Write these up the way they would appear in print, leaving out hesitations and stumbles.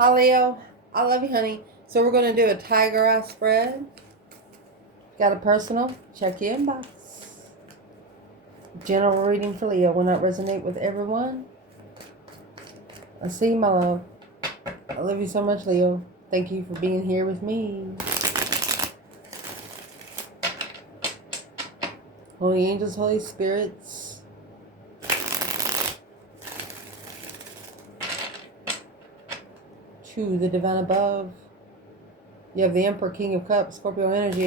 Hi, Leo. I love you, honey. So we're going to do a tiger eye spread. Got a personal? Check your inbox. General reading for Leo. Will not resonate with everyone. I see, my love. I love you so much, Leo. Thank you for being here with me. Holy angels, Holy spirits. To the divine above. You have the Emperor, King of Cups, Scorpio energy.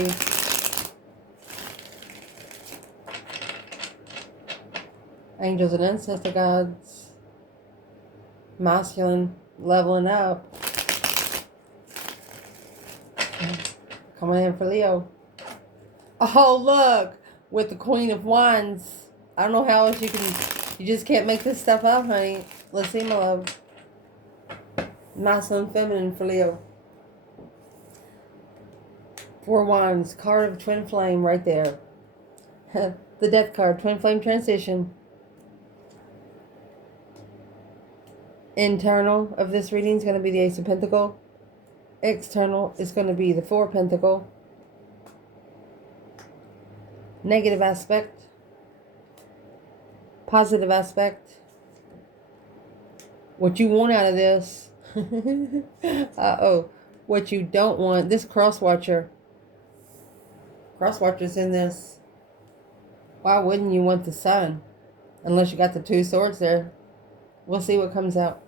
Angels and ancestor gods. Masculine, leveling up. Coming in for Leo. Oh, look! With the Queen of Wands. I don't know how else you just can't make this stuff up, honey. Let's see, my love. Masculine, feminine for Leo. 4 Wands, card of twin flame right there. The death card, twin flame transition. Internal of this reading is going to be the Ace of Pentacles. External is going to be the 4 of Pentacles. Negative aspect. Positive aspect. What you want out of this. Uh-oh. What you don't want. This cross-watcher. Cross-watcher's in this. Why wouldn't you want the sun? Unless you got the 2 swords there. We'll see what comes out.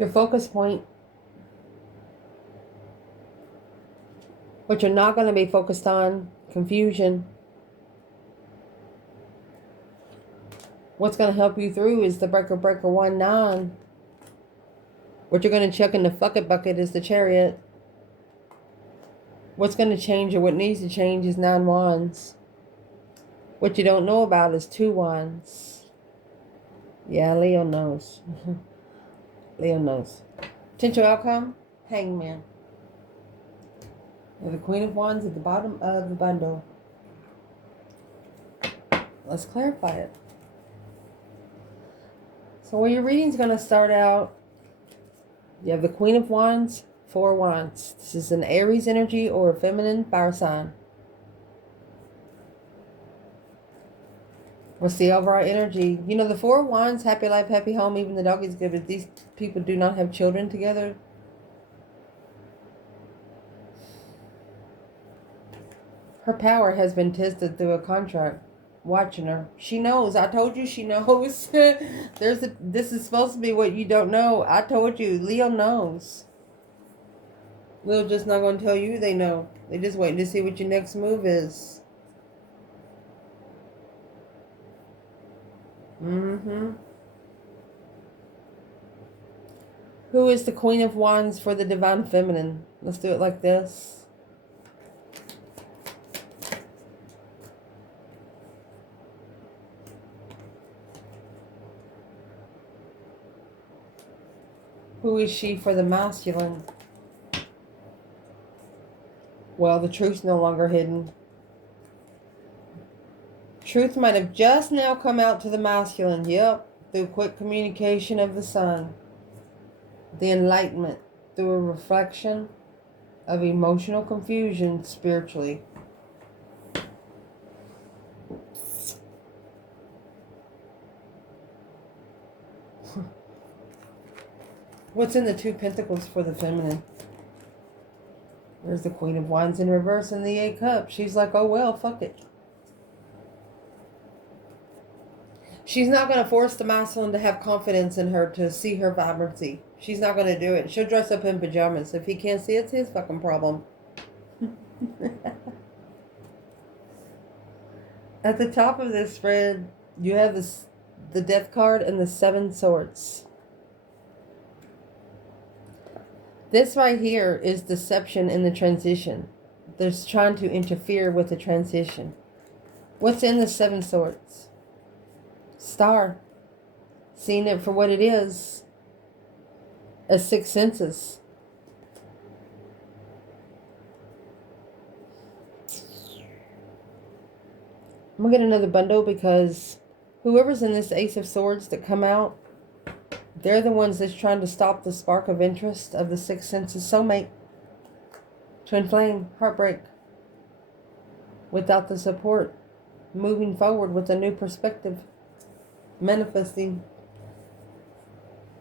Your focus point. What you're not going to be focused on. Confusion. What's going to help you through is the breaker 1-9. What you're going to chuck in the fuck it bucket is the Chariot. What's going to change or what needs to change is 9 Wands. What you don't know about is 2 Wands. Yeah, Leo knows. Leo knows. Potential outcome, Hangman. With the Queen of Wands at the bottom of the bundle. Let's clarify it. So where your reading's going to start out, you have the Queen of Wands, 4 Wands. This is an Aries energy or a feminine fire sign. What's the overall energy? You know, the 4 Wands, happy life, happy home, even the dog is good, but these people do not have children together. Her power has been tested through a contract. Watching her. She knows. I told you she knows. This is supposed to be what you don't know. I told you. Leo knows. Leo just not going to tell you they know. They just waiting to see what your next move is. Who is the Queen of Wands for the Divine Feminine? Let's do it like this. Who is she for the masculine? Well, the truth's no longer hidden. Truth might have just now come out to the masculine. Yep, through quick communication of the sun. The enlightenment through a reflection of emotional confusion spiritually. What's in the 2 Pentacles for the feminine? There's the Queen of Wands in reverse and the 8 Cups. She's like, oh well, fuck it. She's not going to force the masculine to have confidence in her to see her vibrancy. She's not going to do it. She'll dress up in pajamas. If he can't see it, it's his fucking problem. At the top of this spread, you have the Death card and the 7 Swords. This right here is deception in the transition. There's trying to interfere with the transition. What's in the 7 Swords? Star. Seeing it for what it is. A 6 senses. I'm going to get another bundle because whoever's in this Ace of Swords that come out, They're the ones that's trying to stop the spark of interest of the sixth sense's soulmate. Twin flame, heartbreak. Without the support. Moving forward with a new perspective. Manifesting.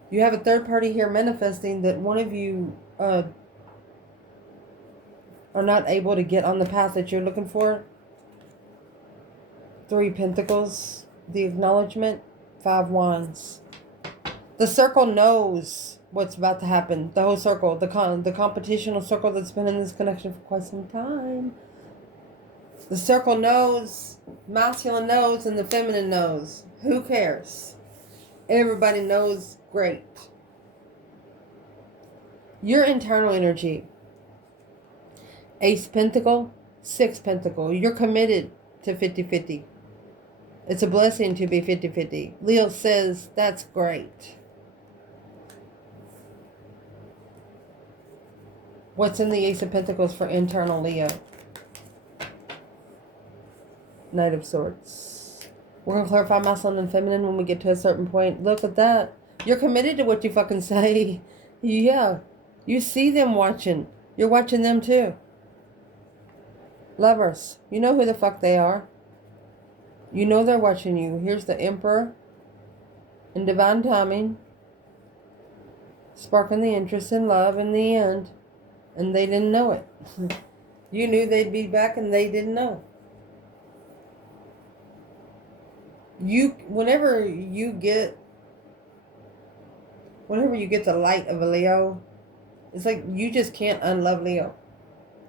You have a third party here manifesting that one of you are not able to get on the path that you're looking for. 3 Pentacles. The acknowledgement. 5 Wands. The circle knows what's about to happen. The whole circle. The competitional circle that's been in this connection for quite some time. The circle knows. Masculine knows and the feminine knows. Who cares? Everybody knows. Great. Your internal energy. Ace Pentacle. 6 Pentacle. You're committed to 50-50. It's a blessing to be 50-50. Leo says that's great. What's in the Ace of Pentacles for internal Leo? Knight of Swords. We're going to clarify masculine and feminine when we get to a certain point. Look at that. You're committed to what you fucking say. Yeah. You see them watching. You're watching them too. Lovers. You know who the fuck they are. You know they're watching you. Here's the Emperor. In divine timing. Sparking the interest in love in the end. And they didn't know it. You knew they'd be back and they didn't know. Whenever you get the light of a Leo, it's like you just can't unlove Leo.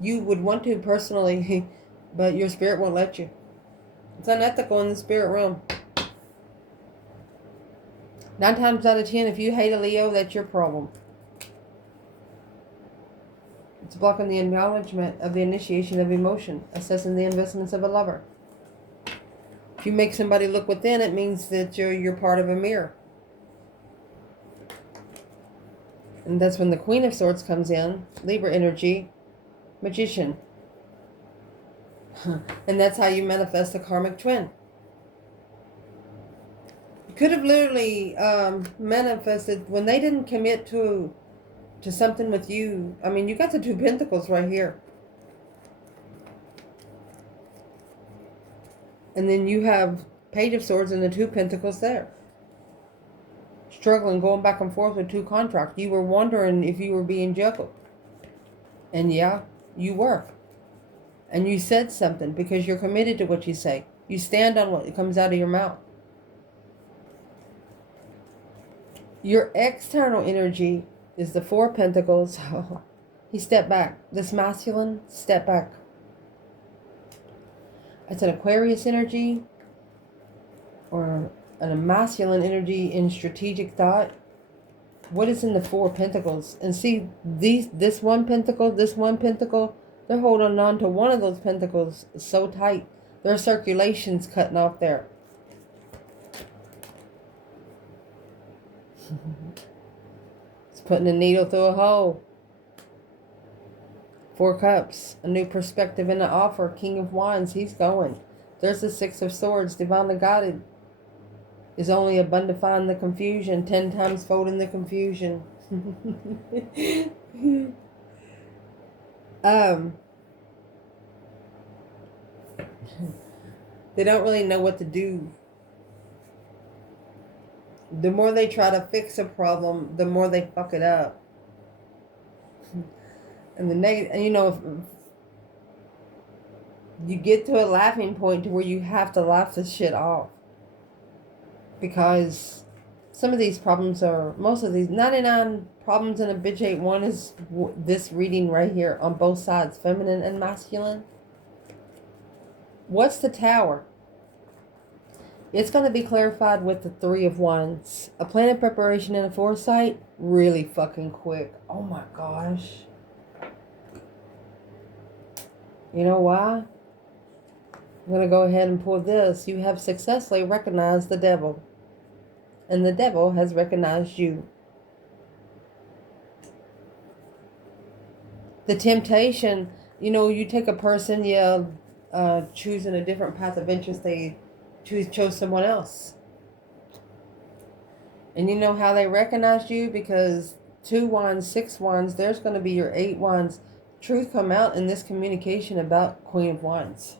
You would want to personally, but your spirit won't let you. It's unethical in the spirit realm. 9 times out of 10, if you hate a Leo, that's your problem. It's blocking the acknowledgement of the initiation of emotion, assessing the investments of a lover. If you make somebody look within, it means that you're part of a mirror. And that's when the Queen of Swords comes in. Libra energy. Magician. And that's how you manifest a karmic twin. You could have literally manifested when they didn't commit to something with you. I mean, you got the 2 Pentacles right here. And then you have Page of Swords and the 2 Pentacles there. Struggling, going back and forth with 2 contracts. You were wondering if you were being juggled. And yeah, you were. And you said something because you're committed to what you say. You stand on what comes out of your mouth. Your external energy is the 4 Pentacles. He stepped back. This masculine, step back. It's an Aquarius energy or a masculine energy in strategic thought. What is in the 4 Pentacles? And see, this one pentacle, they're holding on to one of those pentacles so tight. Their circulation's cutting off there. It's putting a needle through a hole. 4 Cups, a new perspective and an offer. King of Wands, he's going. There's the 6 of Swords, divinely guided. Is only abundifying the confusion, 10 times folding the confusion. They don't really know what to do. The more they try to fix a problem, the more they fuck it up. And if you get to a laughing point to where you have to laugh this shit off. Because some of these problems most of these, 99 problems in a bitch ain't one is this reading right here on both sides, feminine and masculine. What's the Tower? It's going to be clarified with the 3 of Wands. A plan of preparation and a foresight, really fucking quick. Oh my gosh. You know why? I'm going to go ahead and pull this. You have successfully recognized the devil. And the devil has recognized you. The temptation, you take a person, choosing a different path of interest, they chose someone else. And you know how they recognized you? Because 2 wands, 6 wands, there's going to be your 8 wands. Truth come out in this communication about Queen of Wands.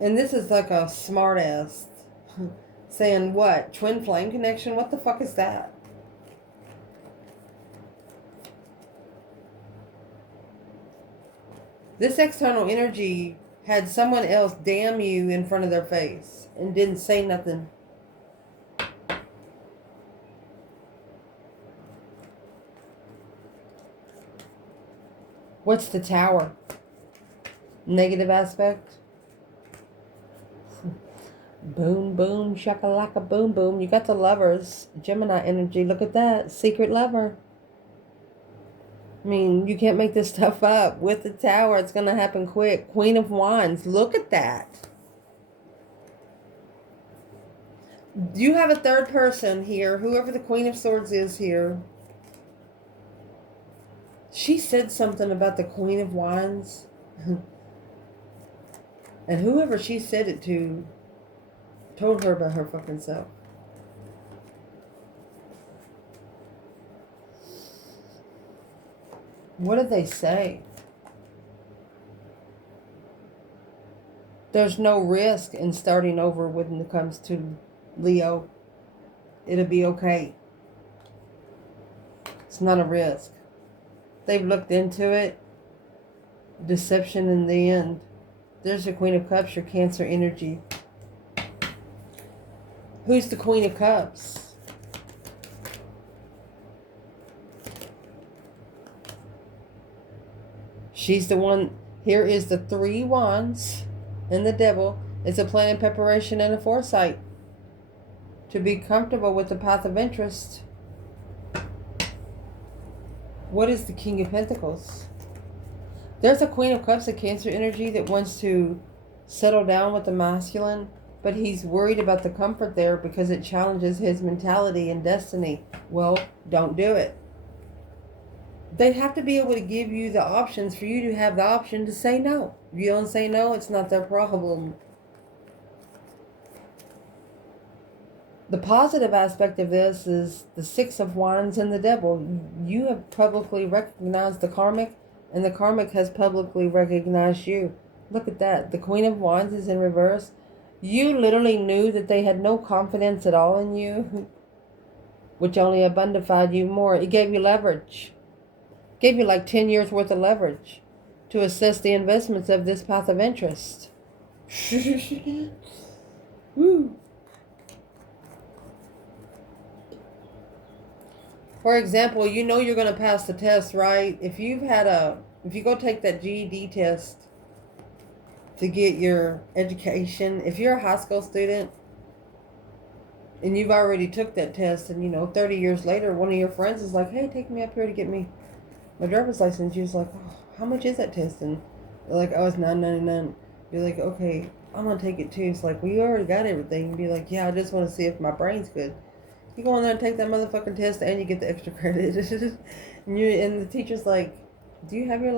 And this is like a smart ass saying what? Twin flame connection? What the fuck is that? This external energy had someone else damn you in front of their face and didn't say nothing. What's the Tower? Negative aspect? Boom, boom, shakalaka, boom, boom. You got the Lovers. Gemini energy. Look at that. Secret lover. I mean, you can't make this stuff up. With the Tower, it's going to happen quick. Queen of Wands. Look at that. You have a third person here. Whoever the Queen of Swords is here. She said something about the Queen of Wands. And whoever she said it to told her about her fucking self. What did they say? There's no risk in starting over when it comes to Leo. It'll be okay. It's not a risk. They've looked into it. Deception in the end. There's the Queen of Cups, your Cancer energy. Who's the Queen of Cups? She's the one. Here is the 3 wands and the Devil. It's a plan, preparation, and a foresight to be comfortable with the path of interest. What is the King of Pentacles? There's a Queen of Cups, a Cancer energy that wants to settle down with the masculine, but he's worried about the comfort there because it challenges his mentality and destiny. Well, don't do it. They have to be able to give you the options for you to have the option to say no. If you don't say no, it's not their problem. The positive aspect of this is the 6 of Wands and the Devil. You have publicly recognized the karmic, and the karmic has publicly recognized you. Look at that. The Queen of Wands is in reverse. You literally knew that they had no confidence at all in you, which only abundified you more. It gave you leverage. Gave you like 10 years worth of leverage to assess the investments of this path of interest. Woo. For example, you know you're going to pass the test, right? If you go take that GED test to get your education, if you're a high school student and you've already took that test and 30 years later, one of your friends is like, hey, take me up here to get me my driver's license. You're just like, oh, how much is that test? And they're like, oh, it's $9.99. You're like, okay, I'm going to take it too. It's like, well, you already got everything. You'd be like, yeah, I just want to see if my brain's good. You go in there and take that motherfucking test and you get the extra credit. and the teacher's like, do you have your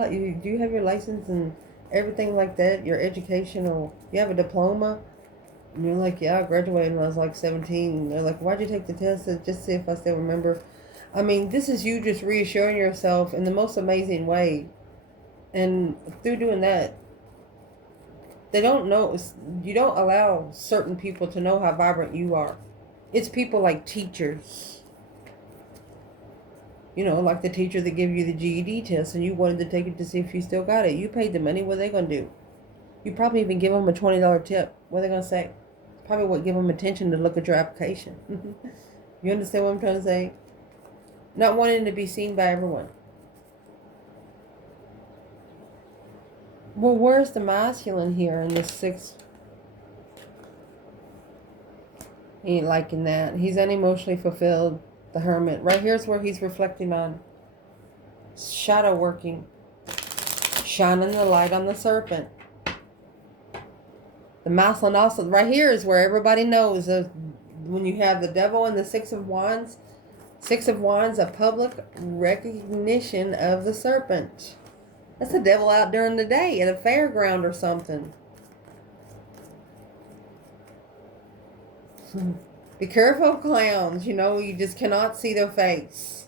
license and everything like that? Your education, or you have a diploma? And you're like, yeah, I graduated when I was like 17. And they're like, why'd you take the test? Just to see if I still remember. I mean, this is you just reassuring yourself in the most amazing way. And through doing that, they don't know, you don't allow certain people to know how vibrant you are. It's people like teachers. Like the teacher that gave you the GED test and you wanted to take it to see if you still got it. You paid the money. What are they going to do? You probably even give them a $20 tip. What are they going to say? Probably would give them attention to look at your application. You understand what I'm trying to say? Not wanting to be seen by everyone. Well, where's the masculine here in this 6? He ain't liking that. He's unemotionally fulfilled. The Hermit. Right here's where he's reflecting on shadow working. Shining the light on the serpent. The masculine also. Right here is where everybody knows when you have the Devil and the 6 of Wands. 6 of Wands, a public recognition of the serpent. That's the devil out during the day at a fairground or something. Be careful of clowns. You know, you just cannot see their face.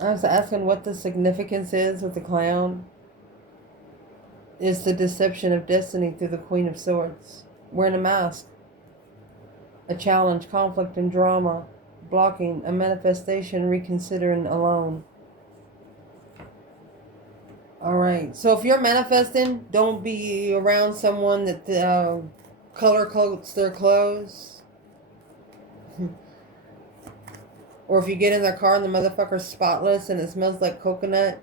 I was asking what the significance is with the clown. It's the deception of destiny through the Queen of Swords. Wearing a mask. A challenge, conflict, and drama. Blocking, a manifestation, reconsidering alone. Alright, so if you're manifesting, don't be around someone that color coats their clothes. Or if you get in their car and the motherfucker's spotless and it smells like coconut.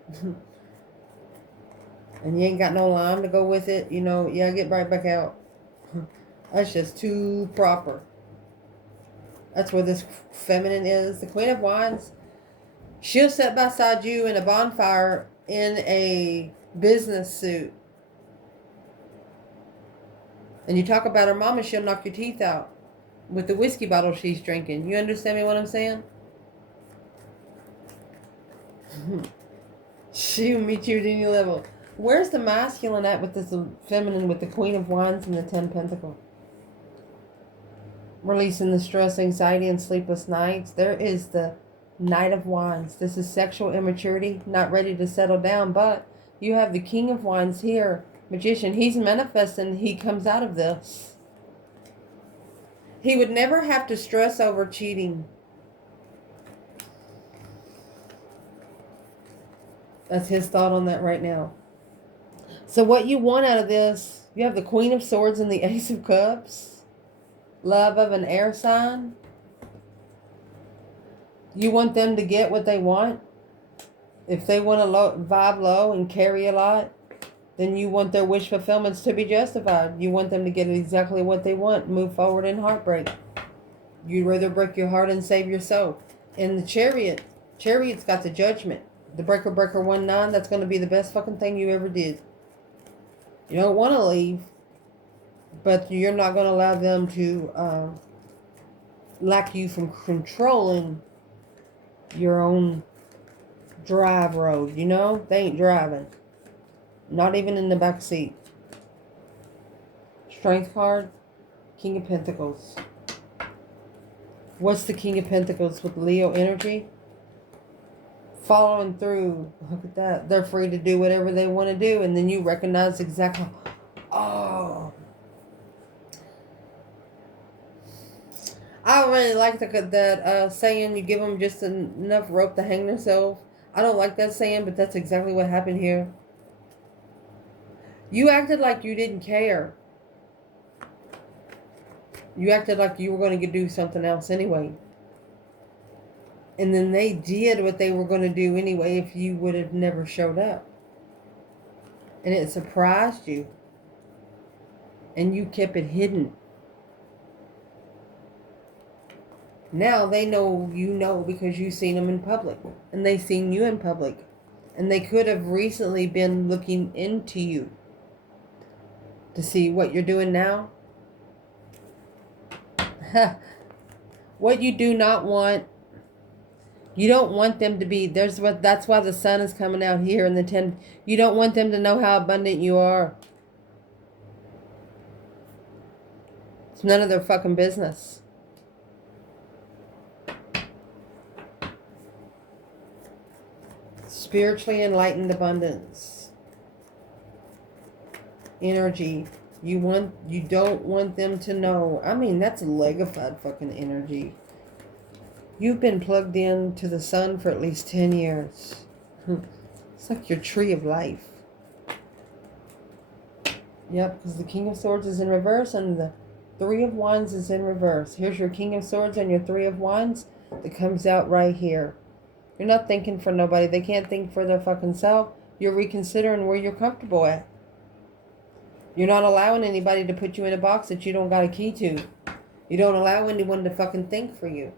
And you ain't got no lime to go with it, you know, yeah, get right back out. That's just too proper. That's where this feminine is. The Queen of Wands, she'll sit beside you in a bonfire in a business suit. And you talk about her mama, she'll knock your teeth out with the whiskey bottle she's drinking. You understand me what I'm saying? She'll meet you at any level. Where's the masculine at with this feminine, with the Queen of Wands and the 10 Pentacles? Releasing the stress, anxiety, and sleepless nights. There is the Knight of Wands. This is sexual immaturity, not ready to settle down, but you have the King of Wands here. Magician, he's manifesting, he comes out of this. He would never have to stress over cheating. That's his thought on that right now. So what you want out of this, you have the Queen of Swords and the Ace of Cups. Love of an air sign. You want them to get what they want. If they want to vibe low and carry a lot, then you want their wish fulfillments to be justified. You want them to get exactly what they want. Move forward in heartbreak. You'd rather break your heart and save your soul. In the Chariot, Chariot's got the Judgment. The Breaker 1-9, that's going to be the best fucking thing you ever did. You don't want to leave, but you're not going to allow them to lack you from controlling your own drive road, you know? They ain't driving. Not even in the back seat. Strength card, King of Pentacles. What's the King of Pentacles with Leo energy? Following through. Look at that. They're free to do whatever they want to do, and then you recognize exactly, oh. I really like that saying, you give them just enough rope to hang themselves. I don't like that saying, but that's exactly what happened here. You acted like you didn't care. You acted like you were going to do something else anyway. And then they did what they were going to do anyway if you would have never showed up. And it surprised you. And you kept it hidden. Now they know you know because you've seen them in public. And they've seen you in public. And they could have recently been looking into you to see what you're doing now. What you do not want, you don't want them to be, that's why the sun is coming out here in the 10. You don't want them to know how abundant you are. It's none of their fucking business. Spiritually enlightened abundance. Energy. You don't want them to know. I mean, that's legified fucking energy. You've been plugged in to the sun for at least 10 years. It's like your tree of life. Yep, because the King of Swords is in reverse and the Three of Wands is in reverse. Here's your King of Swords and your Three of Wands that comes out right here. You're not thinking for nobody. They can't think for their fucking self. You're reconsidering where you're comfortable at. You're not allowing anybody to put you in a box that you don't got a key to. You don't allow anyone to fucking think for you.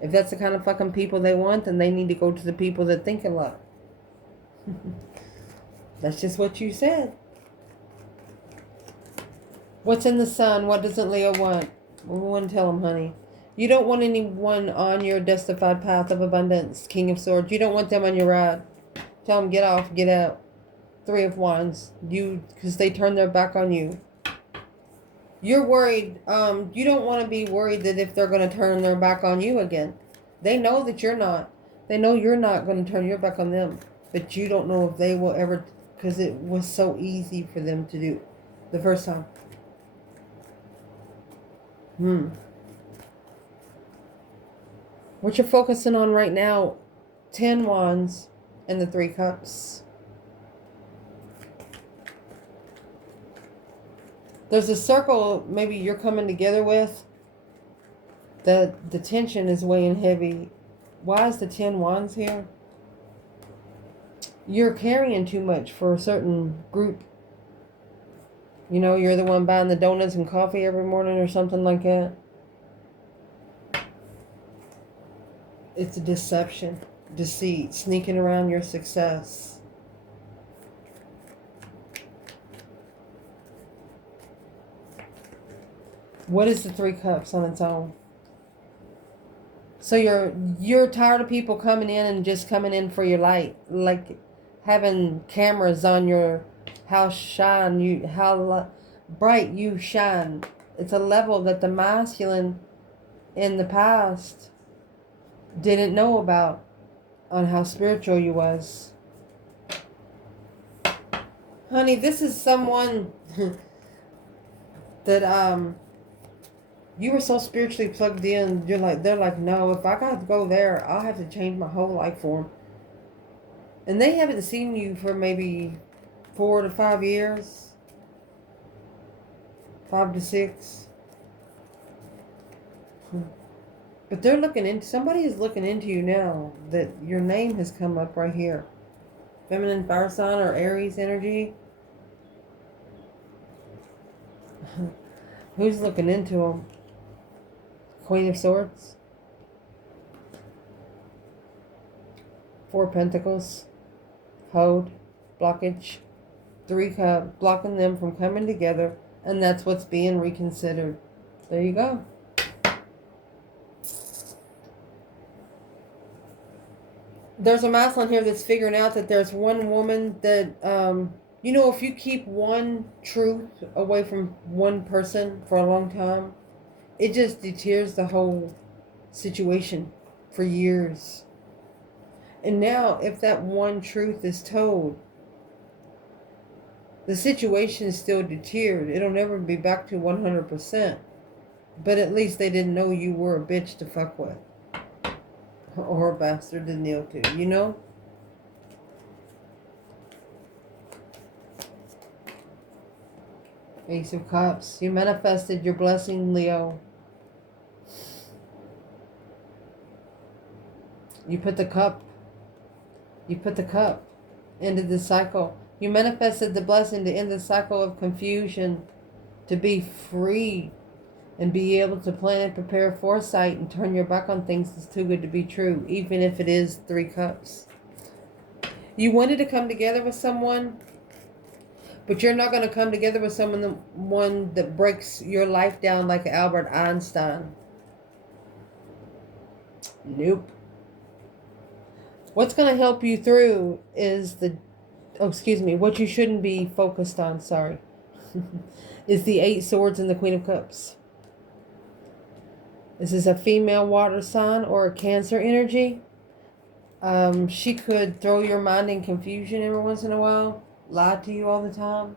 If that's the kind of fucking people they want, then they need to go to the people that think a lot. That's just what you said. What's in the sun? What doesn't Leo want? We wouldn't tell him, honey. You don't want anyone on your justified path of abundance, King of Swords. You don't want them on your ride. Tell them, get off, get out. Three of Wands. Because they turn their back on you. You're worried. You don't want to be worried that if they're going to turn their back on you again. They know that you're not. They know you're not going to turn your back on them. But you don't know if they will ever, because it was so easy for them to do the first time. What you're focusing on right now, 10 Wands and the 3 Cups. There's a circle maybe you're coming together with. The tension is weighing heavy. Why is the 10 Wands here? You're carrying too much for a certain group. You know, you're the one buying the donuts and coffee every morning or something like that. It's a deception, deceit, sneaking around your success. What is the 3 Cups on its own? So you're tired of people coming in and just coming in for your light, like having cameras on your how bright you shine. It's a level that the masculine in the past didn't know about, on how spiritual you was. Honey, this is someone that you were so spiritually plugged in. They're like, no, if I got to go there, I'll have to change my whole life for them. And they haven't seen you for maybe 4 to 5 years. 5 to 6. But they're looking into, somebody is looking into you now, that your name has come up right here. Feminine fire sign or Aries energy. Who's looking into them? Queen of Swords. 4 Pentacles. Hold. Blockage. 3 Cups. Blocking them from coming together. And that's what's being reconsidered. There you go. There's a masculine here that's figuring out that there's one woman that, you know, if you keep one truth away from one person for a long time, it just deters the whole situation for years. And now, if that one truth is told, the situation is still deterred. It'll never be back to 100%. But at least they didn't know you were a bitch to fuck with. Or a bastard to kneel to, you know? Ace of Cups. You manifested your blessing, Leo. You put the cup into the cycle. You manifested the blessing to end the cycle of confusion, to be free and be able to plan and prepare foresight and turn your back on things that's too good to be true, even if it is 3 Cups. You wanted to come together with someone, but you're not going to come together with someone that breaks your life down like Albert Einstein. Nope. What's going to help you through is what you shouldn't be focused on, is the 8 Swords and the Queen of Cups. This is a female water sign or a Cancer energy. She could throw your mind in confusion every once in a while, lie to you all the time.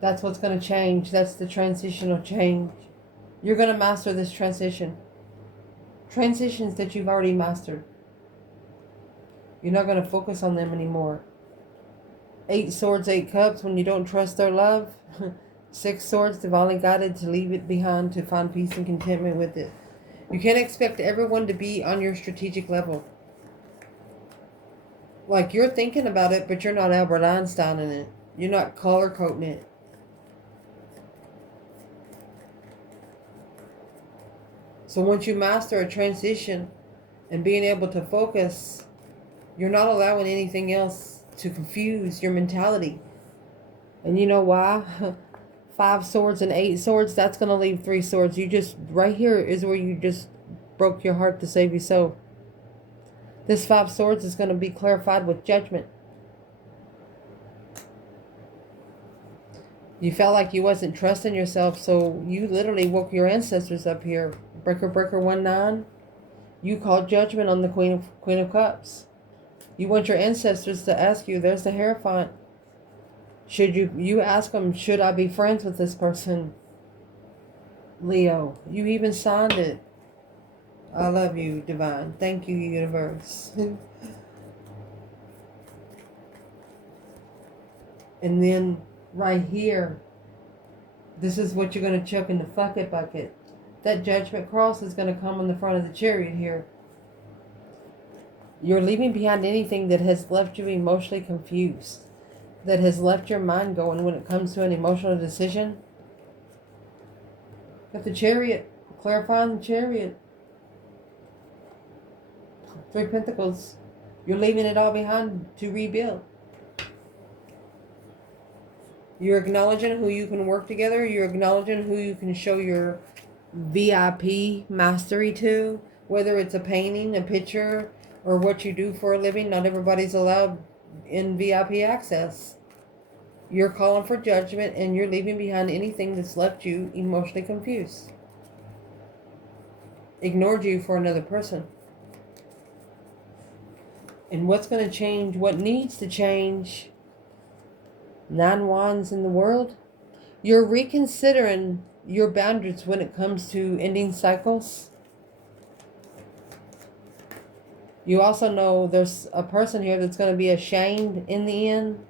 That's what's going to change. That's the transitional change. You're going to master this transition. Transitions that you've already mastered. You're not going to focus on them anymore. 8 Swords, 8 Cups, when you don't trust their love. 6 Swords, divinely guided to leave it behind, to find peace and contentment with it. You can't expect everyone to be on your strategic level. Like, you're thinking about it, but you're not Albert Einstein in it. You're not color coding it. So once you master a transition and being able to focus, you're not allowing anything else to confuse your mentality. And you know why? 5 Swords and 8 Swords, that's going to leave 3 Swords. You just, right here is where you just broke your heart to save your soul. This 5 Swords is going to be clarified with judgment. You felt like you wasn't trusting yourself, so you literally woke your ancestors up here. Breaker 19. You called judgment on the Queen of Cups. You want your ancestors to ask you, there's the Hierophant. Should you ask them, should I be friends with this person? Leo, you even signed it. I love you, Divine. Thank you, Universe. And then right here, this is what you're going to chuck in the fuck it bucket. That judgment cross is going to come on the front of the chariot here. You're leaving behind anything that has left you emotionally confused, that has left your mind going when it comes to an emotional decision. Got the chariot, clarifying the chariot. 3 Pentacles. You're leaving it all behind to rebuild. You're acknowledging who you can work together. You're acknowledging who you can show your VIP mastery to, whether it's a painting, a picture, or what you do for a living. Not everybody's allowed in VIP access. You're calling for judgment, and you're leaving behind anything that's left you emotionally confused. Ignored you for another person. And what's going to change? What needs to change? 9 Wands in the world. You're reconsidering your boundaries when it comes to ending cycles. You also know there's a person here that's going to be ashamed in the end.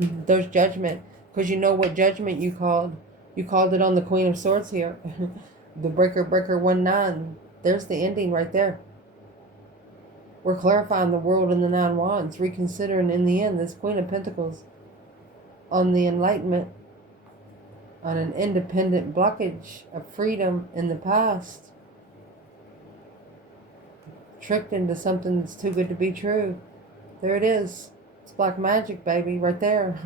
There's judgment. Because you know what judgment you called. You called it on the Queen of Swords here. The breaker 19. There's the ending right there. We're clarifying the world in the 9 Wands. Reconsidering in the end this Queen of Pentacles. On the enlightenment. On an independent blockage of freedom in the past. Tricked into something that's too good to be true. There it is. It's black magic, baby, right there.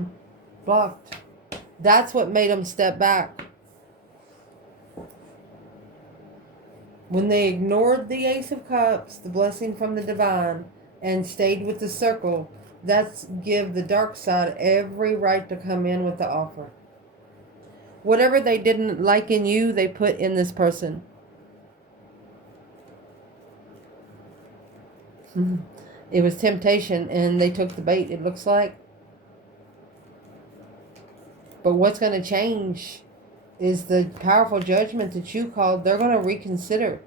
Blocked. That's what made them step back. When they ignored the Ace of Cups, the blessing from the divine, and stayed with the circle, that's give the dark side every right to come in with the offer. Whatever they didn't like in you, they put in this person. It was temptation, and they took the bait, it looks like. But what's going to change is the powerful judgment that you called. They're going to reconsider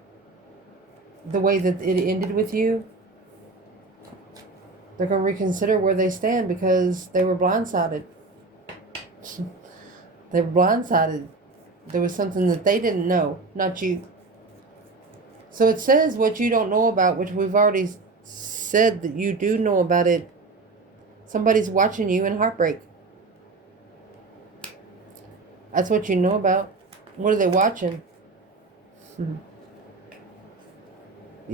the way that it ended with you. They're going to reconsider where they stand because they were blindsided. They were blindsided. There was something that they didn't know, not you. So it says what you don't know about, which we've already said that you do know about it. Somebody's watching you in heartbreak. That's what you know about. What are they watching? You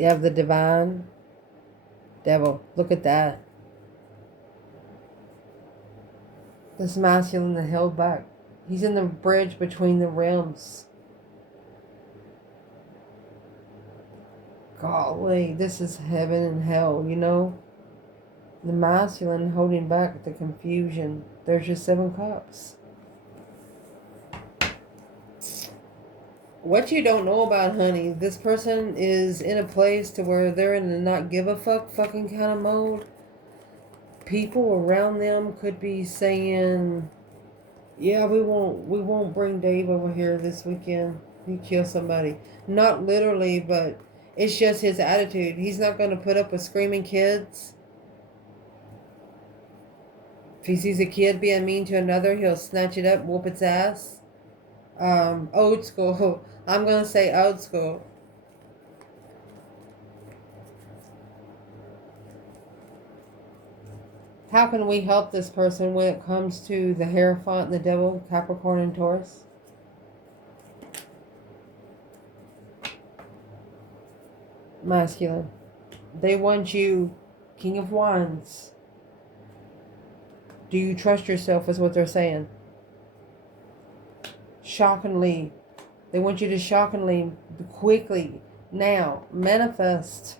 have the divine, devil. Look at that. This masculine that held back. He's in the bridge between the realms. Golly, this is heaven and hell, you know? The masculine holding back the confusion. There's your 7 cups. What you don't know about, honey, this person is in a place to where they're in a not give a fuck fucking kind of mode. People around them could be saying, yeah, we won't bring Dave over here this weekend. He killed somebody. Not literally, but it's just his attitude. He's not going to put up with screaming kids. If he sees a kid being mean to another, he'll snatch it up, whoop its ass. Old school. I'm going to say old school. How can we help this person when it comes to the Hierophant and the Devil, Capricorn and Taurus? Masculine. They want you, King of Wands. Do you trust yourself is what they're saying. Shockingly. They want you to shockingly, quickly, now, manifest.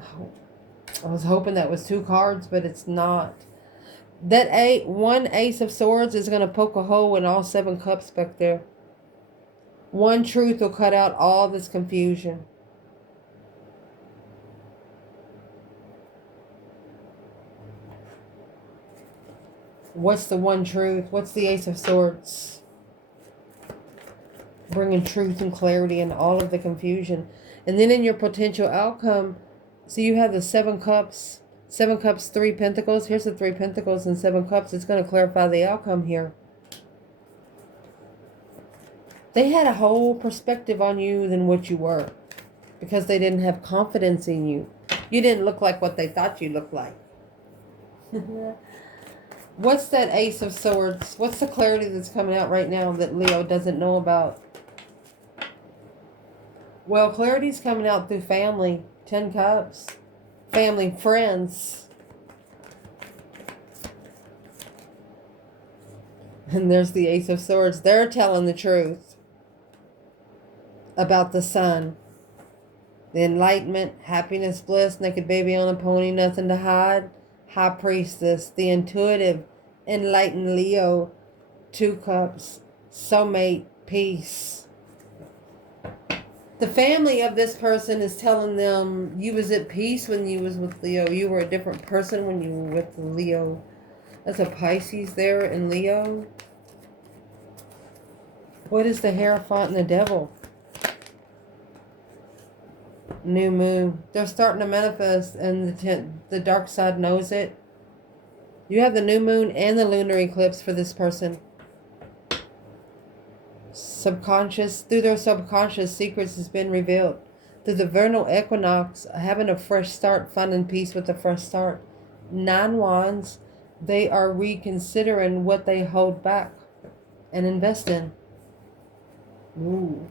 Oh, I was hoping that was 2 cards, but it's not. That one Ace of Swords is going to poke a hole in all 7 cups back there. One truth will cut out all this confusion. What's the one truth? What's the Ace of Swords? Bringing truth and clarity in all of the confusion. And then in your potential outcome, so you have the 7 cups. 7 cups, 3 pentacles. Here's the 3 pentacles and 7 cups. It's going to clarify the outcome here. They had a whole perspective on you than what you were. Because they didn't have confidence in you. You didn't look like what they thought you looked like. What's that Ace of Swords? What's the clarity that's coming out right now that Leo doesn't know about? Well, clarity's coming out through family. 10 cups. Family, friends. And there's the Ace of Swords. They're telling the truth about the sun. The enlightenment, happiness, bliss, naked baby on a pony, nothing to hide. High priestess, the intuitive, enlightened Leo, 2 cups, soulmate, peace. The family of this person is telling them you was at peace when you was with Leo. You were a different person when you were with Leo. That's a Pisces there in Leo. What is the Hierophant and the Devil? New moon. They're starting to manifest, and the dark side knows it. You have the new moon and the lunar eclipse for this person. Subconscious, through their subconscious, secrets has been revealed. Through the vernal equinox, having a fresh start, finding peace with a fresh start. 9 wands, they are reconsidering what they hold back and invest in. Ooh.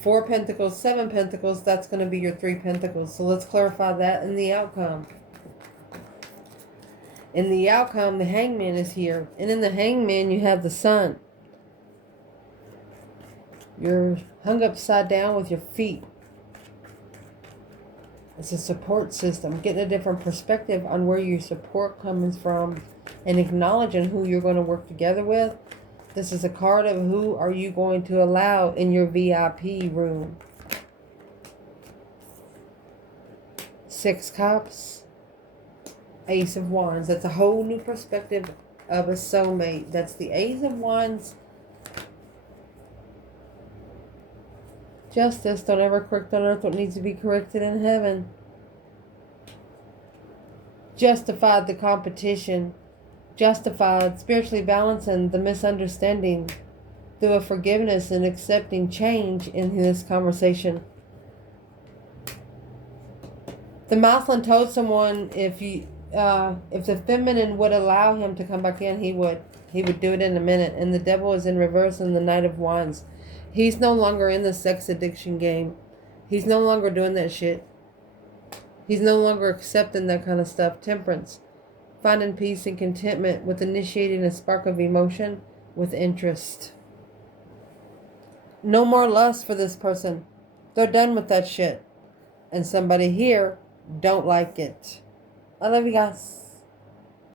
4 pentacles, 7 pentacles, that's going to be your 3 pentacles. So let's clarify that in the outcome. In the outcome, the Hangman is here. And in the Hangman, you have the Sun. You're hung upside down with your feet. It's a support system. Getting a different perspective on where your support comes from and acknowledging who you're going to work together with. This is a card of who are you going to allow in your VIP room. 6 cups. Ace of Wands. That's a whole new perspective of a soulmate. That's the Ace of Wands. Justice. Don't ever correct on earth what needs to be corrected in heaven. Justified the competition. Justified spiritually balancing the misunderstanding through a forgiveness and accepting change in this conversation. The Mothman told someone if the feminine would allow him to come back in, he would do it in a minute. And the devil is in reverse in the Knight of Wands. He's no longer in the sex addiction game. He's no longer doing that shit. He's no longer accepting that kind of stuff. Temperance. Finding peace and contentment with initiating a spark of emotion with interest. No more lust for this person. They're done with that shit. And somebody here don't like it. I love you guys.